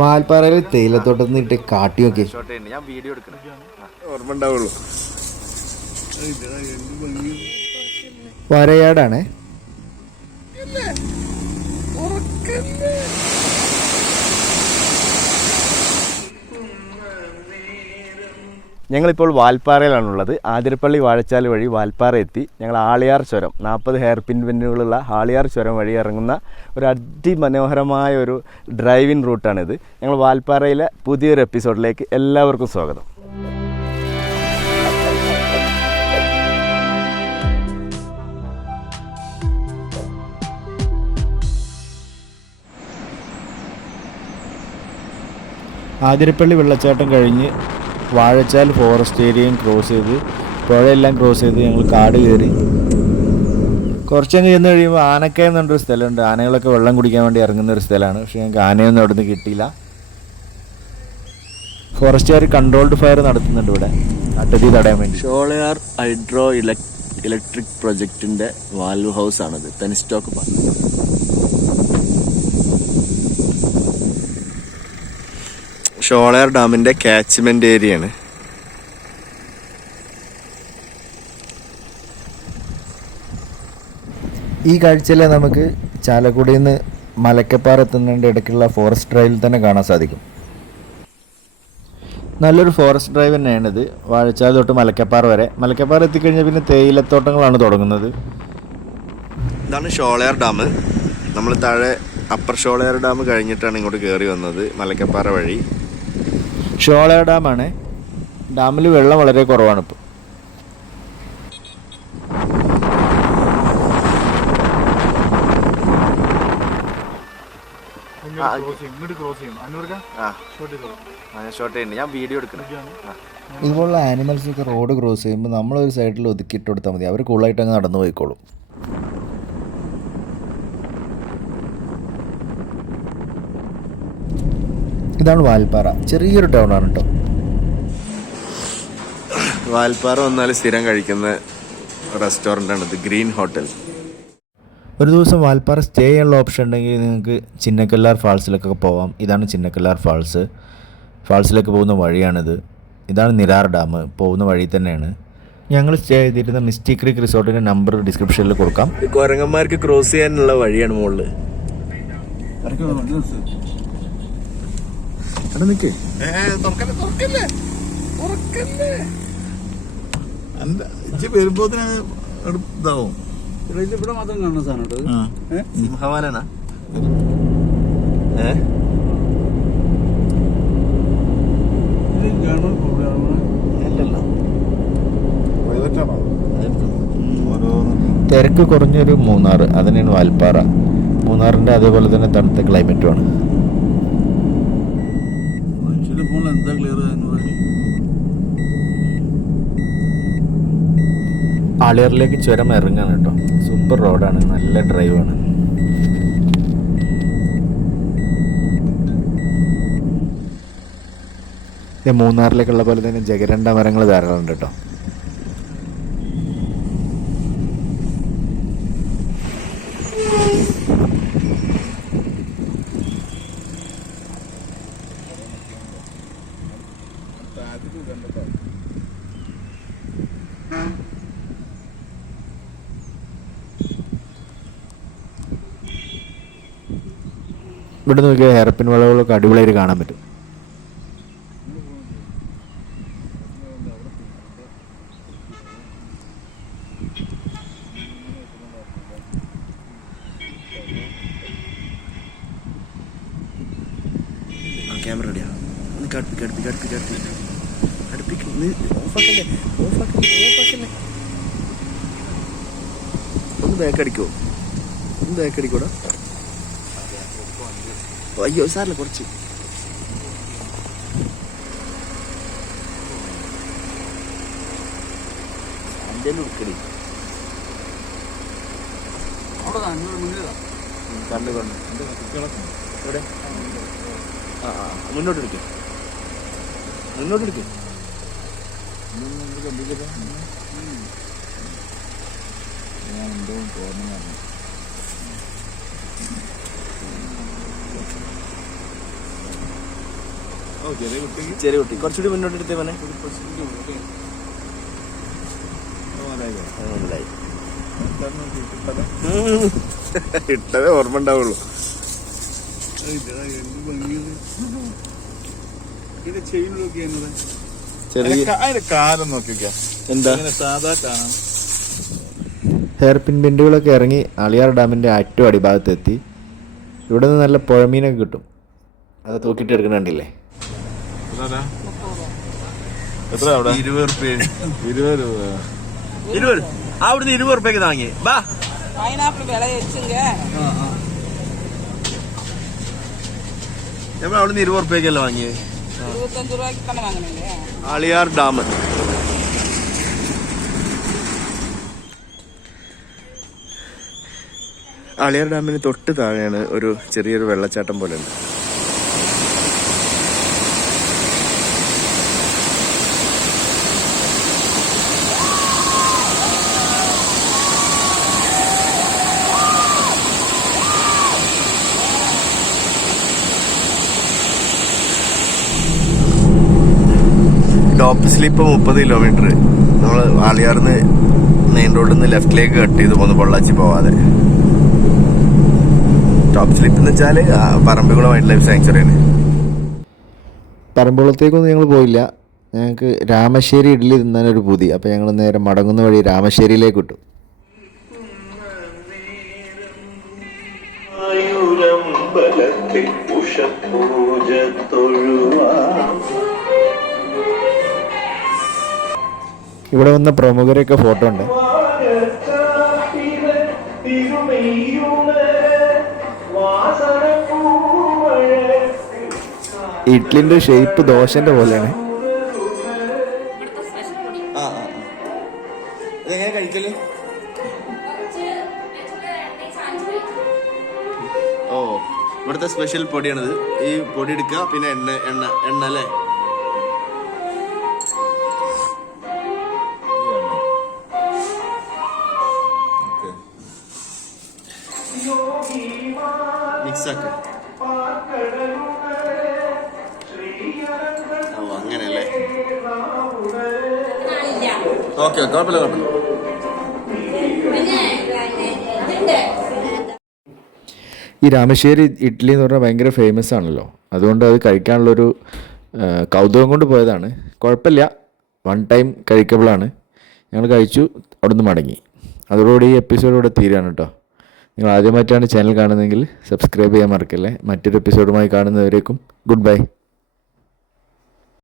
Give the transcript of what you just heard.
വാൽപ്പാറയിൽ തേയിലത്തോട്ടത്തിൽ ഇട്ട് കാട്ടി നോക്കി. ഞാൻ വീഡിയോ എടുക്കണം. ഓർമ്മ ഉണ്ടാവുള്ളൂ. വരയാടാണ്. ഞങ്ങളിപ്പോൾ വാൽപ്പാറയിലാണുള്ളത്. ആതിരപ്പള്ളി വാഴച്ചാൽ വഴി വാൽപ്പാറ എത്തി. ഞങ്ങൾ ആളിയാർ ചുരം നാൽപ്പത് ഹെയർ പിൻ പിന്നുകളുള്ള ആളിയാർ ചുരം വഴി ഇറങ്ങുന്ന ഒരു അതിമനോഹരമായ ഒരു ഡ്രൈവിംഗ് റൂട്ടാണിത് ഞങ്ങൾ വാൽപ്പാറയിലെ പുതിയൊരു എപ്പിസോഡിലേക്ക് എല്ലാവർക്കും സ്വാഗതം. ആതിരപ്പള്ളി വെള്ളച്ചാട്ടം കഴിഞ്ഞ് വാഴച്ചാൽ ഫോറസ്റ്റ് ഏരിയയും ക്രോസ് ചെയ്ത് പുഴയെല്ലാം ക്രോസ് ചെയ്ത് ഞങ്ങൾ കാട് കയറി. കുറച്ചങ്ങ് ചെന്ന് കഴിയുമ്പോൾ ആനക്കയം എന്ന് പറഞ്ഞൊരു സ്ഥലമുണ്ട്. ആനകളൊക്കെ വെള്ളം കുടിക്കാൻ വേണ്ടി ഇറങ്ങുന്ന ഒരു സ്ഥലമാണ്. പക്ഷേ ഞങ്ങൾക്ക് ആനയൊന്നും അവിടെ നിന്ന് കിട്ടിയില്ല. ഫോറസ്റ്റുകാർ കൺട്രോൾഡ് ഫയർ നടത്തുന്നുണ്ട് ഇവിടെ. അട്ടതി തടയാൻ വേണ്ടി. ഷോളയാർ ഹൈഡ്രോ ഇലക്ട്രിക് പ്രൊജക്ടിന്റെ വാൽവ് ഹൗസ് ആണത് പെനിസ്റ്റോക്ക് പാർക്ക് ഷോളയാർ ഡാമിന്റെ കാച്ച്മെന്റ് ഏരിയ ആണ്. ഈ കാഴ്ചയിൽ നമുക്ക് ചാലക്കുടിയിൽ നിന്ന് മലക്കപ്പാറ എത്തുന്നതിന്റെ ഇടയ്ക്കുള്ള ഫോറസ്റ്റ് ഡ്രൈവിൽ തന്നെ കാണാൻ സാധിക്കും. നല്ലൊരു ഫോറസ്റ്റ് ഡ്രൈവ് തന്നെയാണിത്. വാഴച്ചാൽ തൊട്ട് മലക്കപ്പാറ വരെ. മലക്കപ്പാറ എത്തിക്കഴിഞ്ഞാൽ പിന്നെ തേയിലത്തോട്ടങ്ങളാണ് തുടങ്ങുന്നത്. ഇതാണ് ഷോളയാർ ഡാം. നമ്മൾ താഴെ അപ്പർ ഷോളയാർ ഡാം കഴിഞ്ഞിട്ടാണ് ഇങ്ങോട്ട് കയറി വന്നത്. മലക്കപ്പാറ വഴി. ഷോള ഡാമാണ്. ഡാമിൽ വെള്ളം വളരെ കുറവാണ് ഇപ്പോൾ ഞാൻ വീഡിയോ എടുക്കണം. ഇതുപോലുള്ള ഒക്കെ റോഡ് ക്രോസ് ചെയ്യുമ്പോൾ നമ്മളൊരു സൈഡിൽ ഒതുക്കിയിട്ട് കൊടുത്താൽ മതി. അവർ കൂളായിട്ട് അങ്ങ് നടന്നു പോയിക്കോളും. ഇതാണ് വാൽപ്പാറ. ചെറിയൊരു ടൗൺ ആണ് കേട്ടോ വാൽപ്പാറ വന്നാൽ സ്ഥിരം കഴിക്കുന്ന റെസ്റ്റോറന്റ് ആണ്. ഇത് ഗ്രീൻ ഹോട്ടൽ. ഒരു ദിവസം വാൽപ്പാറ സ്റ്റേ ചെയ്യാനുള്ള ഓപ്ഷൻ ഉണ്ടെങ്കിൽ നിങ്ങൾക്ക് ചിന്നക്കല്ലാർ ഫാൾസിലൊക്കെ പോവാം. ഇതാണ് ചിന്നക്കല്ലാർ ഫാൾസ്. ഫാൾസിലേക്ക് പോകുന്ന വഴിയാണിത്. ഇതാണ് നിരാർ ഡാം. പോകുന്ന വഴി തന്നെയാണ്. ഞങ്ങൾ സ്റ്റേ ചെയ്തിരുന്ന മിസ്റ്റി ക്രീക്ക് റിസോർട്ടിന്റെ നമ്പർ ഡിസ്ക്രിപ്ഷനിൽ കൊടുക്കാം. കുരങ്ങന്മാർക്ക് ക്രോസ് ചെയ്യാനുള്ള വഴിയാണ് മുകളിൽ അവിടെ നിൽക്കേ തുറക്കല്ലേ തുറക്കല്ലേ? തുറക്കല്ലേ? ഇജ്ജ് വരുമ്പോത്തിന് ഇതാവും. ഇവിടെ മാത്രം കാണുന്ന സാധനം സിംഹവാലനാ? ഏ? തിരക്ക് കുറഞ്ഞൊരു മൂന്നാർ അതിനാണ് വാൽപ്പാറ. മൂന്നാറിന്റെ അതേപോലെ തന്നെ തണുത്ത ക്ലൈമറ്റുമാണ് ക്ലിയർ എന്താ ക്ലിയർ ആളിയറിലേക്ക് ചുരം ഇറങ്ങാണ് കേട്ടോ. സൂപ്പർ റോഡാണ് നല്ല ഡ്രൈവാണ് മൂന്നാറിലേക്കുള്ള പോലെ തന്നെ ജഗരണ്ട മരങ്ങൾ ധാരാളം ഉണ്ട് കേട്ടോ. ഇവിടെ നോക്കിയാൽ ഹെയർപിൻ വളവുകളൊക്കെ അടിപൊളിയായിട്ട് കാണാൻ പറ്റും. ഒന്ന് അടുപ്പിക്ക് അടുപ്പിക്ക് അടുപ്പിക്ക് അടുപ്പിക്ക് അടുപ്പിക്ക് ഓഫാക്കല്ലേ ഓഫാക്കല്ലേ ഓഫാക്കല്ലേ. ഒന്ന് ബാക്ക് അടിക്കോ? ഒന്ന് ബാക്ക് അടിക്കോടാ? അയ്യോ സാറില്ല കുറച്ച്. കണ്ടു കണ്ടു. എവിടെ? ആ. മുന്നോട്ട് എടുക്കും. മുന്നോട്ട് എടുക്കും ഓ ചെറിയ കുട്ടി. കുറച്ചുകൂടി മുന്നോട്ട് എടുത്തേ മോനെ. മനസ്സിലായി ഇട്ടതേ ഓർമ്മ ഉണ്ടാവുള്ളൂ. ഇത് ചെയിൻ ചെറിയ എന്താ? ഹെയർ പിൻ ബെൻഡുകളൊക്കെ ഇറങ്ങി അളിയാർ ഡാമിന്റെ അടിഭാഗത്ത് എത്തി ഇവിടെ നിന്ന് നല്ല പുഴമീനൊക്കെ കിട്ടും. അത് തൂക്കിട്ട് എടുക്കണുണ്ടല്ലേ അവിടെ? ഇരുപത് രൂപ. അവിടുന്ന് ഇരുപത് റുപ്യക്ക് താങ്ങി അവിടുന്ന് ഇരുപത് റുപ്യക്കല്ലേ വാങ്ങിയത്? ഇരുപത്തഞ്ച് ആളിയാർ ഡാം. ആളിയാർ ഡാമിന് തൊട്ട് താഴെയാണ് ഒരു ചെറിയൊരു വെള്ളച്ചാട്ടം പോലെ ഉണ്ട്. ടോപ്പ് സ്ലിപ്പ് മുപ്പത് കിലോമീറ്റർ നമ്മൾ ആളിയാർന്ന് മെയിൻ റോഡിൽ നിന്ന് ലെഫ്റ്റിലേക്ക് കട്ട് ചെയ്ത് പോന്ന് പൊള്ളാച്ചി പോവാതെ. ടോപ്പ് സ്ലിപ്പ് എന്ന് വെച്ചാൽ പറമ്പിക്കുളം വൈൽഡ് ലൈഫ് സാങ്ച്വറിയാണ് പറമ്പുളത്തേക്കൊന്നും ഞങ്ങൾ പോയില്ല. ഞങ്ങൾക്ക് രാമശ്ശേരി ഇഡ്ഡലി തിന്നാനൊരു പൂതി. അപ്പോൾ ഞങ്ങൾ നേരെ മടങ്ങുന്ന വഴി രാമശ്ശേരിയിലേക്ക് ഇട്ടു ഉഷ ഉഷപൂജ തൊഴുവാം. ഇവിടെ വന്ന പ്രമുഖരെയൊക്കെ ഫോട്ടോ ഉണ്ട്. ഇഡ്ലിന്റെ ഷേപ്പ് ദോശന്റെ പോലെയാണ്. ഓ ഇവിടുത്തെ സ്പെഷ്യൽ പൊടിയാണിത്. ഈ പൊടി എടുക്കുക പിന്നെ എണ്ണ എണ്ണ എണ്ണ അല്ലേ? മിക്സ് ആക്ക ഓ അങ്ങനെയല്ലേ? ഓക്കെ കുഴപ്പമില്ല കുഴപ്പമില്ല. ഈ രാമശ്ശേരി ഇഡ്ഡലി എന്ന് പറഞ്ഞാൽ ഭയങ്കര ഫേമസ് ആണല്ലോ. അതുകൊണ്ട് അത് കഴിക്കാനുള്ളൊരു ഒരു കൗതുകം കൊണ്ട് പോയതാണ്. കുഴപ്പമില്ല. വൺ ടൈം കഴിക്കബിളാണ് ഞങ്ങൾ കഴിച്ചു. അവിടുന്ന് മടങ്ങി. അതോടുകൂടി ഈ എപ്പിസോഡ് ഇവിടെ തീരാണ് കേട്ടോ. നിങ്ങൾ ആദ്യമായിട്ടാണ് ചാനൽ കാണുന്നതെങ്കിൽ സബ്സ്ക്രൈബ് ചെയ്യാൻ മറക്കല്ലേ? മറ്റൊരു എപ്പിസോഡുമായി കാണുന്നവരേക്കും ഗുഡ് ബൈ